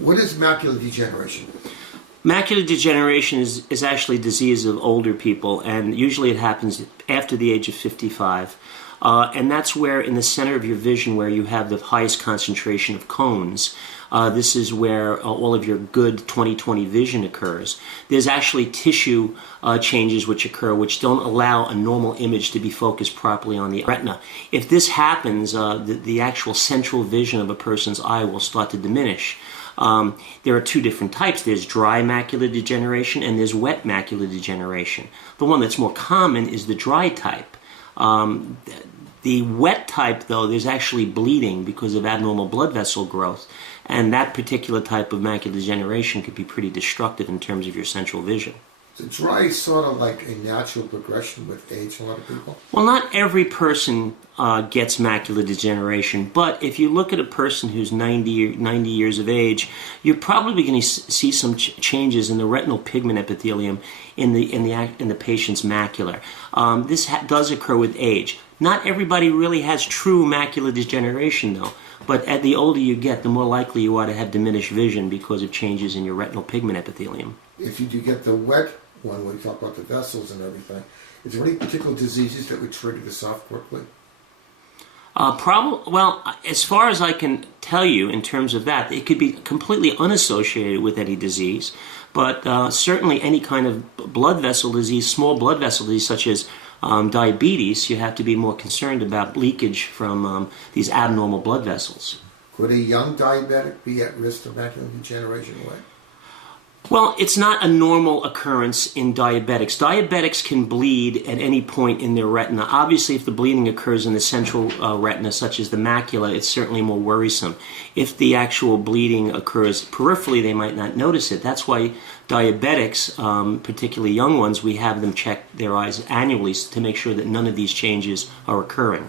What is macular degeneration? Macular degeneration is actually a disease of older people, and usually it happens after the age of 55. And that's where, in the center of your vision, where you have the highest concentration of cones, this is where all of your good 20/20 vision occurs. There's actually tissue changes which occur which don't allow a normal image to be focused properly on the retina. If this happens, the actual central vision of a person's eye will start to diminish. There are two different types. There's dry macular degeneration and there's wet macular degeneration. The one that's more common is the dry type. The wet type, though, there's actually bleeding because of abnormal blood vessel growth, and that particular type of macular degeneration could be pretty destructive in terms of your central vision. So dry is sort of like a natural progression with age in a lot of people? Well, not every person gets macular degeneration, but if you look at a person who's 90 years of age, you're probably going to see some changes in the retinal pigment epithelium in the patient's macula. This does occur with age. Not everybody really has true macular degeneration, though. But as the older you get, the more likely you are to have diminished vision because of changes in your retinal pigment epithelium. If you do get the wet one, when we talk about the vessels and everything, is there any particular diseases that would trigger this off quickly? Well, as far as I can tell you in terms of that, it could be completely unassociated with any disease, but certainly any kind of blood vessel disease, small blood vessel disease such as diabetes, you have to be more concerned about leakage from these abnormal blood vessels. Could a young diabetic be at risk of macular degeneration away? Well, it's not a normal occurrence in diabetics. Diabetics can bleed at any point in their retina. Obviously, if the bleeding occurs in the central retina, such as the macula, it's certainly more worrisome. If the actual bleeding occurs peripherally, they might not notice it. That's why diabetics, particularly young ones, we have them check their eyes annually to make sure that none of these changes are occurring.